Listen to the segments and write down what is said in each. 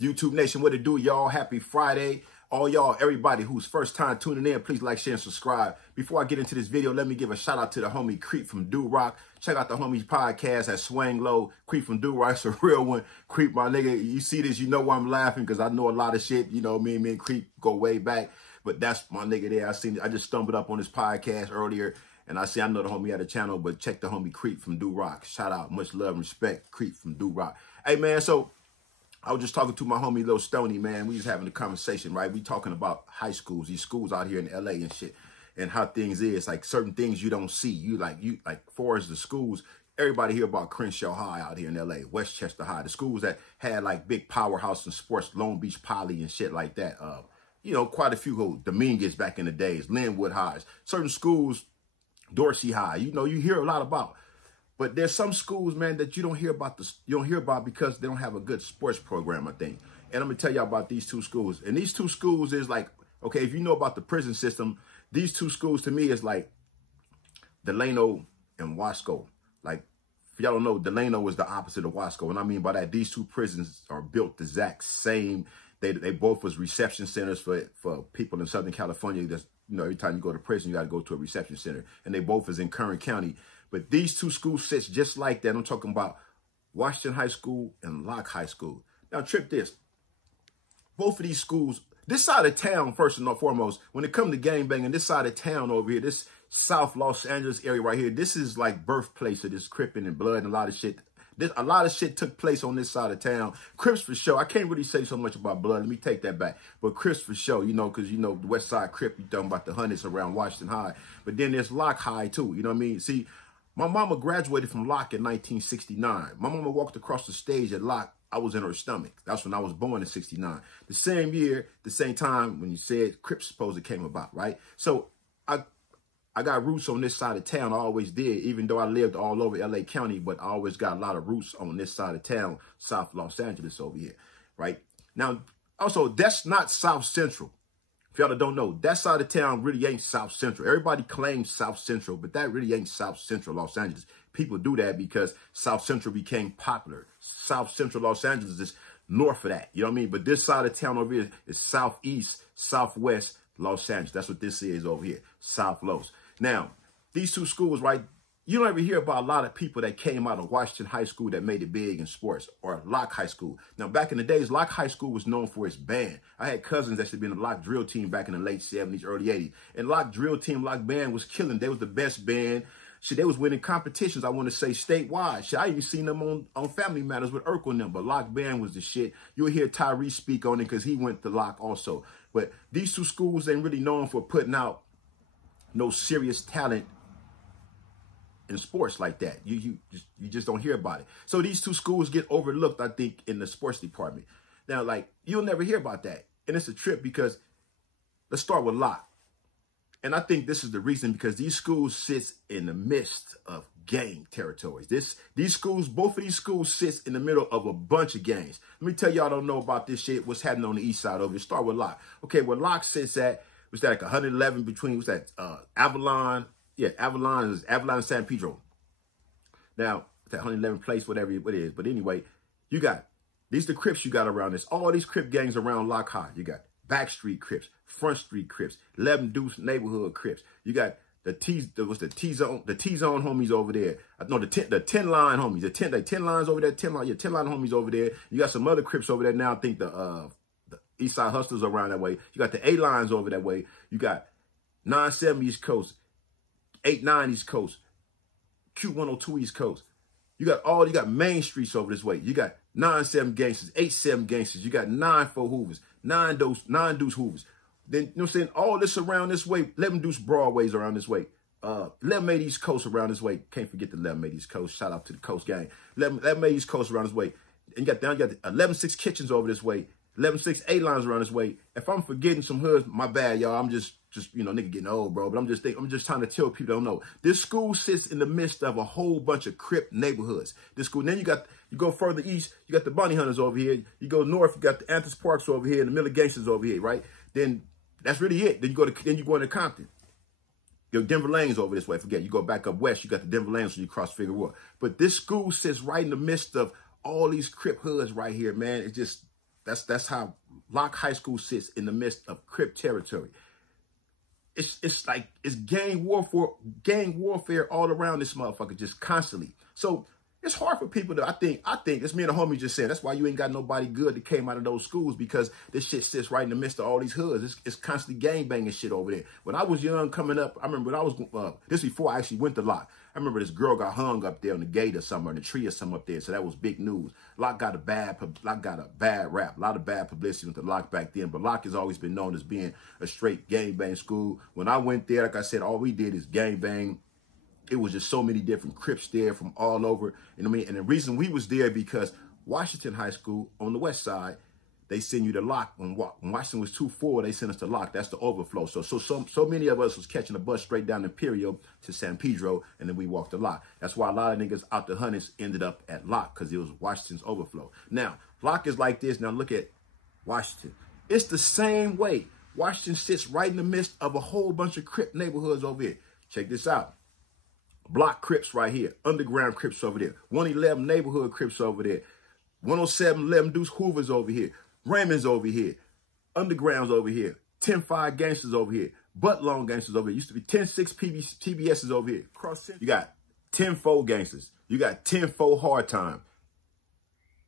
YouTube Nation, what it do, y'all? Happy Friday. All y'all, everybody who's first time tuning in, please like, share, and subscribe. Before I get into this video, let me give a shout out to the homie Creep from Do Rock. Check out the homie's podcast at Swang Low. Creep from Do Rock, it's a real one. Creep, my nigga, you see this, you know why I'm laughing, because I know a lot of shit. You know, me and Creep go way back. But that's my nigga there. I just stumbled up on his podcast earlier, and I know the homie had a channel, but check the homie Creep from Do Rock. Shout out, much love and respect, Creep from Do Rock. Hey, man, so I was just talking to my homie Lil Stoney, man. We just having a conversation, right? We talking about high schools, these schools out here in LA and shit, and how things is. Like certain things you don't see. You like far as the schools, everybody hear about Crenshaw High out here in LA, Westchester High, the schools that had like big powerhouse in sports, Long Beach Poly and shit like that. You know, quite a few Dominguez back in the days, Linwood Highs, certain schools, Dorsey High. You know, you hear a lot about. But there's some schools, man, that you don't hear about because they don't have a good sports program, I think. And I'm gonna tell y'all about these two schools. And these two schools is like, okay, if you know about the prison system, these two schools to me is like Delano and Wasco. Like, if y'all don't know, Delano is the opposite of Wasco. And I mean by that, these two prisons are built the exact same. They both was reception centers for people in Southern California. That's, you know, every time you go to prison, you got to go to a reception center. And they both is in Kern County. But these two schools sits just like that. I'm talking about Washington High School and Locke High School. Now, trip this. Both of these schools, this side of town, first and foremost, when it comes to gangbanging, this side of town over here, this South Los Angeles area right here, this is like birthplace of this Crippin' and blood and a lot of shit. A lot of shit took place on this side of town. Crips for sure. I can't really say so much about blood. Let me take that back. But Crips for sure, you know, because, you know, the West Side Crip, you talking about the hundreds around Washington High. But then there's Locke High, too. You know what I mean? See, my mama graduated from Locke in 1969. My mama walked across the stage at Locke. I was in her stomach. That's when I was born in 69. The same year, the same time when you said Crips supposedly came about, right? So I got roots on this side of town. I always did, even though I lived all over LA County, but I always got a lot of roots on this side of town, South Los Angeles over here, right? Now, also, that's not South Central. If y'all don't know, that side of town really ain't South Central. Everybody claims South Central, but that really ain't South Central Los Angeles. People do that because South Central became popular. South Central Los Angeles is north of that. You know what I mean? But this side of town over here is Southeast, Southwest Los Angeles. That's what this is over here, South Los. Now, these two schools, right? You don't ever hear about a lot of people that came out of Washington High School that made it big in sports, or Locke High School. Now, back in the days, Locke High School was known for its band. I had cousins that should be in the Locke drill team back in the late 70s, early 80s. And Locke drill team, Locke band was killing. They was the best band. Shit, they was winning competitions, I want to say, statewide. Shit, I even seen them on Family Matters with Urkel and them. But Locke band was the shit. You'll hear Tyrese speak on it because he went to Locke also. But these two schools ain't really known for putting out no serious talent in sports like that. You just don't hear about it. So these two schools get overlooked, I think, in the sports department. Now, like, you'll never hear about that. And it's a trip because let's start with Locke. And I think this is the reason, because these schools sits in the midst of gang territories. These schools, both of these schools sits in the middle of a bunch of gangs. Let me tell y'all don't know about this shit, what's happening on the east side over here. Start with Locke. Okay, where Locke sits at, was that like 111 between, what's that, Avalon? Yeah, Avalon and San Pedro. Now, that 111 place, whatever it is. But anyway, you got, these the Crips you got around this. All these Crip gangs around Locke High. You got Backstreet Crips, Front Street Crips, 11 Deuce neighborhood Crips. You got the T-Zone homies over there. No, the 10 line homies. The 10 lines over there, 10 line homies over there. You got some other Crips over there now. I think the East Side Hustlers around that way. You got the A-lines over that way. You got 970 East Coast, 89 East Coast, Q102 East Coast. You got Main Streets over this way. You got 9-7 gangsters, 8-7 gangsters. You got 9-4 Hoovers, 9 Deuce Hoovers. Then, you know what I'm saying? All this around this way. 11 Deuce Broadways around this way. 11 East Coast around this way. Can't forget the 11 East Coast. Shout out to the Coast gang. 11 East Coast around this way. And you got the 11-6 Kitchens over this way. 11-6 A-lines around this way. If I'm forgetting some hoods, my bad, y'all. I'm just, you know, nigga getting old, bro. But I'm just trying to tell people don't know. This school sits in the midst of a whole bunch of Crip neighborhoods. This school, then you go further east, you got the Bunny Hunters over here. You go north, you got the Anthony Parks over here and the Miller Gangsters over here, right? Then that's really it. Then you go into Compton. Your Denver Lanes over this way. Forget, you go back up west, you got the Denver Lanes when you cross Figueroa. But this school sits right in the midst of all these Crip hoods right here, man. It's just That's how Locke High School sits in the midst of Crip territory. It's like it's gang warfare all around this motherfucker, just constantly. So it's hard for people to, I think it's me and the homie just saying, that's why you ain't got nobody good that came out of those schools, because this shit sits right in the midst of all these hoods. It's constantly gang banging shit over there. When I was young coming up, I remember when I was, this before I actually went to Locke, I remember this girl got hung up there on the gate or something, or the tree or something up there. So that was big news. Locke got a bad rap, a lot of bad publicity with the Locke back then. But Locke has always been known as being a straight gang bang school. When I went there, like I said, all we did is gang bang. It was just so many different Crips there from all over. You know what I mean? And the reason we was there because Washington High School on the west side, they send you to Locke. When Washington was too full, they sent us to Locke. That's the overflow. So many of us was catching a bus straight down Imperial to San Pedro, and then we walked to Locke. That's why a lot of niggas out the hundreds ended up at Locke, because it was Washington's overflow. Now, Locke is like this. Now look at Washington. It's the same way. Washington sits right in the midst of a whole bunch of Crip neighborhoods over here. Check this out. Block Crips right here. Underground Crips over there. 111 neighborhood Crips over there. 107 11 Deuce Hoovers over here. Raymond's over here. Underground's over here. 10-5 gangsters over here. Butt long gangsters over here. Used to be 10-6 PBS's over here. You got 10-4 gangsters. You got 10-4 hard time.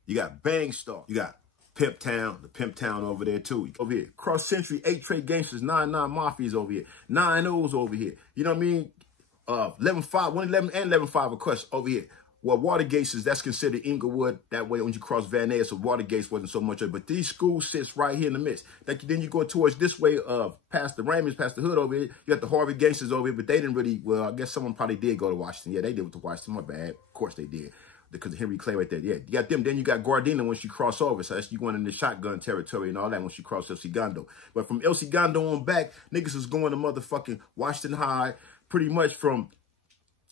You got Bang Star. You got Pimp Town. The Pimp Town over there too. Over here. Cross Century 8-Trade gangsters. 9-9 mafias over here. 9-0s over here. You know what I mean? 11-5, 111 and 11-5, of course, over here. Well, Watergates that's considered Inglewood. That way, when you cross Van Ness, so Watergates wasn't so much. But these schools sits right here in the midst. Then you go towards this way, past the Raymonds, past the hood over here. You got the Harvey gangsters over here, but they didn't really. Well, I guess someone probably did go to Washington. Yeah, they did with the Washington. My bad. Of course they did, because of Henry Clay right there. Yeah, you got them. Then you got Gardena once you cross over. So that's you going into shotgun territory and all that once you cross El Segundo. But from El Segundo on back, niggas is going to motherfucking Washington High, pretty much from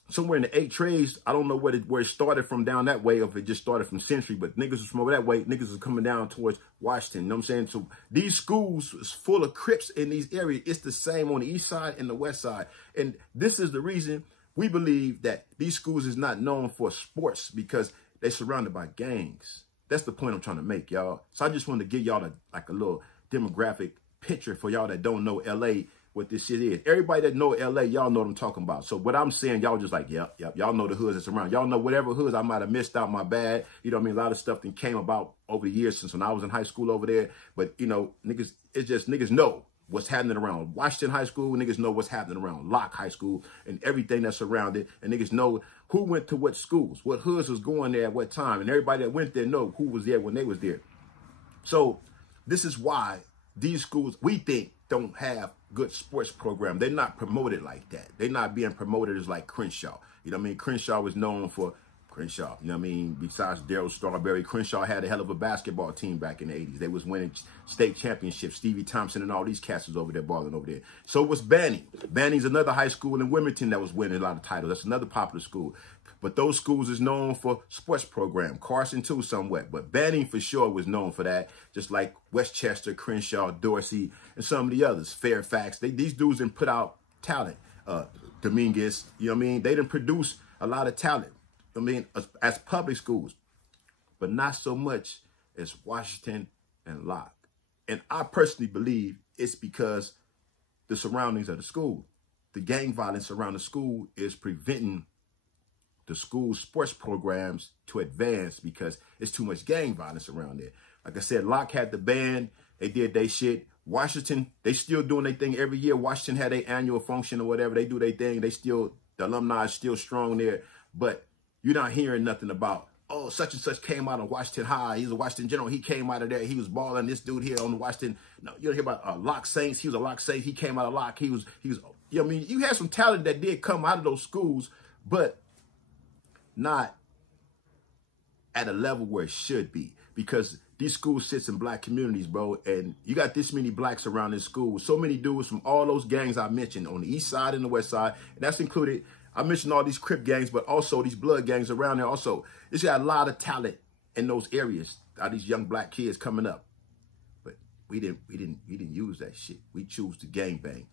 somewhere in the 8 trades. I don't know where it started from down that way, or if it just started from Century, but niggas was from over that way. Niggas was coming down towards Washington. You know what I'm saying? So these schools is full of Crips in these areas. It's the same on the east side and the west side. And this is the reason we believe that these schools is not known for sports, because they're surrounded by gangs. That's the point I'm trying to make, y'all. So I just wanted to give y'all like a little demographic picture for y'all that don't know LA, what this shit is. Everybody that know LA, y'all know what I'm talking about. So what I'm saying, y'all just like, yep. Y'all know the hoods that's around. Y'all know whatever hoods I might have missed out, my bad. You know what I mean? A lot of stuff that came about over the years since when I was in high school over there. But, you know, niggas, it's just niggas know what's happening around Washington High School. Niggas know what's happening around Locke High School and everything that's around it. And niggas know who went to what schools, what hoods was going there at what time. And everybody that went there know who was there when they was there. So this is why these schools, we think, don't have good sports program. They're not promoted like that. They're not being promoted as like Crenshaw. You know what I mean? Crenshaw was known for Crenshaw. You know what I mean? Besides Daryl Strawberry, Crenshaw had a hell of a basketball team back in the 80s. They was winning state championships. Stevie Thompson and all these cats was over there balling over there. So was Banning. Banning's another high school in Wilmington that was winning a lot of titles. That's another popular school. But those schools is known for sports program. Carson too, somewhat. But Banning for sure was known for that. Just like Westchester, Crenshaw, Dorsey, and some of the others. Fairfax. These dudes didn't put out talent. Dominguez, you know what I mean? They didn't produce a lot of talent. I mean, as public schools. But not so much as Washington and Locke. And I personally believe it's because the surroundings of the school. The gang violence around the school is preventing the school sports programs to advance, because it's too much gang violence around there. Like I said, Locke had the band. They did their shit. Washington, they still doing their thing every year. Washington had their annual function or whatever. They do their thing. The alumni is still strong there. But you're not hearing nothing about, oh, such and such came out of Washington High. He's a Washington General. He came out of there. He was balling. This dude here on the Washington. No, you don't hear about Locke Saints. He was a Locke Saint. He came out of Locke. He was, you know what I mean? You had some talent that did come out of those schools, but not at a level where it should be, because these schools sits in black communities, bro. And you got this many blacks around this school. So many dudes from all those gangs I mentioned on the east side and the west side. And that's included, I mentioned all these Crip gangs, but also these blood gangs around there. Also, it's got a lot of talent in those areas. All these young black kids coming up. But we didn't use that shit. We choose to gang bang.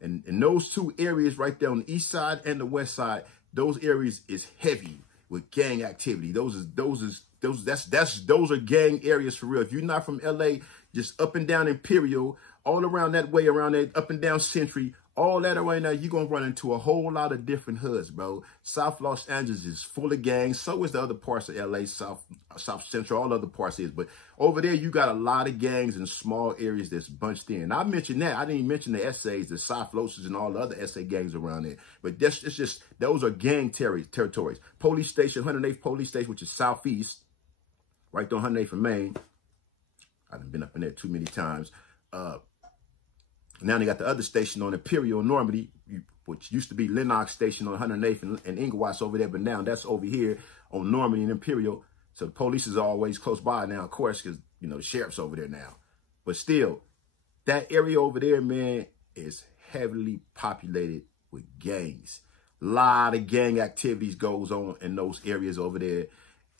And in those two areas right there on the east side and the west side, those areas is heavy with gang activity. Those is those are gang areas for real. If you're not from LA, just up and down Imperial, all around that way, around there, up and down Century, all that around there, you're going to run into a whole lot of different hoods, bro. South Los Angeles is full of gangs. So is the other parts of LA, South Central, all other parts is. But over there, you got a lot of gangs in small areas that's bunched in. I mentioned that. I didn't even mention the essays, the South Losses and all the other SA gangs around there. But it's just, those are gang territories. Police Station, 108th Police Station, which is southeast, right there on 108th and Main. I've been up in there too many times. Now they got the other station on Imperial Normandy, which used to be Lennox Station on 108th and Inglewood's over there, but now that's over here on Normandy and Imperial. So the police is always close by now, of course, because, you know, the sheriff's over there now. But still, that area over there, man, is heavily populated with gangs. A lot of gang activities goes on in those areas over there.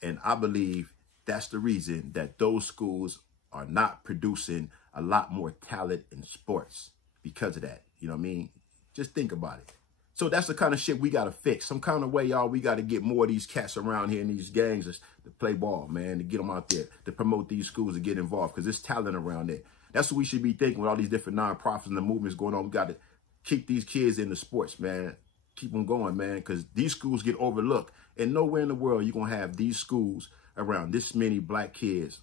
And I believe that's the reason that those schools are not producing a lot more talent in sports because of that. You know what I mean? Just think about it. So that's the kind of shit we got to fix. Some kind of way, y'all, we got to get more of these cats around here in these gangs to play ball, man, to get them out there, to promote these schools, to get involved, because there's talent around there. That's what we should be thinking with all these different nonprofits and the movements going on. We got to keep these kids in the sports, man. Keep them going, man, because these schools get overlooked. And nowhere in the world you're going to have these schools around this many black kids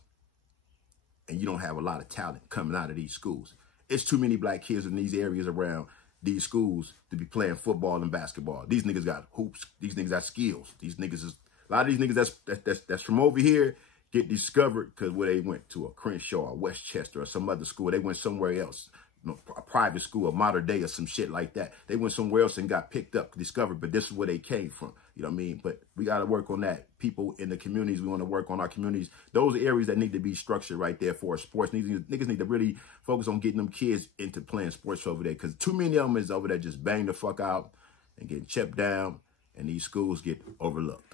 and you don't have a lot of talent coming out of these schools. It's too many black kids in these areas around these schools to be playing football and basketball. These niggas got hoops. These niggas got skills. These niggas is, a lot of these niggas that's from over here get discovered because where they went to a Crenshaw or Westchester or some other school. They went somewhere else, you know, a private school, a Modern Day or some shit like that. They went somewhere else and got picked up, discovered, but this is where they came from. You know what I mean? But we got to work on that. People in the communities, we want to work on our communities. Those are areas that need to be structured right there for sports. Niggas need to really focus on getting them kids into playing sports over there, because too many of them is over there just bang the fuck out and getting chipped down, and these schools get overlooked.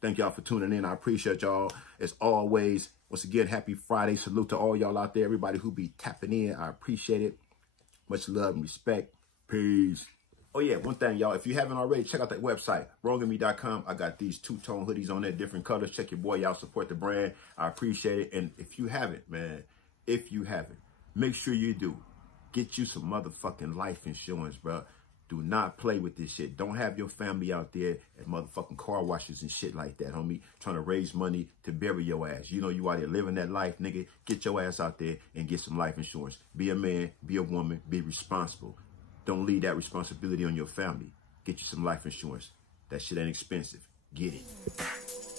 Thank y'all for tuning in. I appreciate y'all. As always, once again, happy Friday. Salute to all y'all out there, everybody who be tapping in. I appreciate it. Much love and respect. Peace. Oh, yeah, one thing, y'all. If you haven't already, check out that website, wrongandme.com. I got these two-tone hoodies on there, different colors. Check your boy out. Support the brand. I appreciate it. And if you haven't, man, if you haven't, make sure you do. Get you some motherfucking life insurance, bro. Do not play with this shit. Don't have your family out there at motherfucking car washes and shit like that, homie, trying to raise money to bury your ass. You know you out there living that life, nigga. Get your ass out there and get some life insurance. Be a man, be a woman, be responsible. Don't leave that responsibility on your family. Get you some life insurance. That shit ain't expensive. Get it.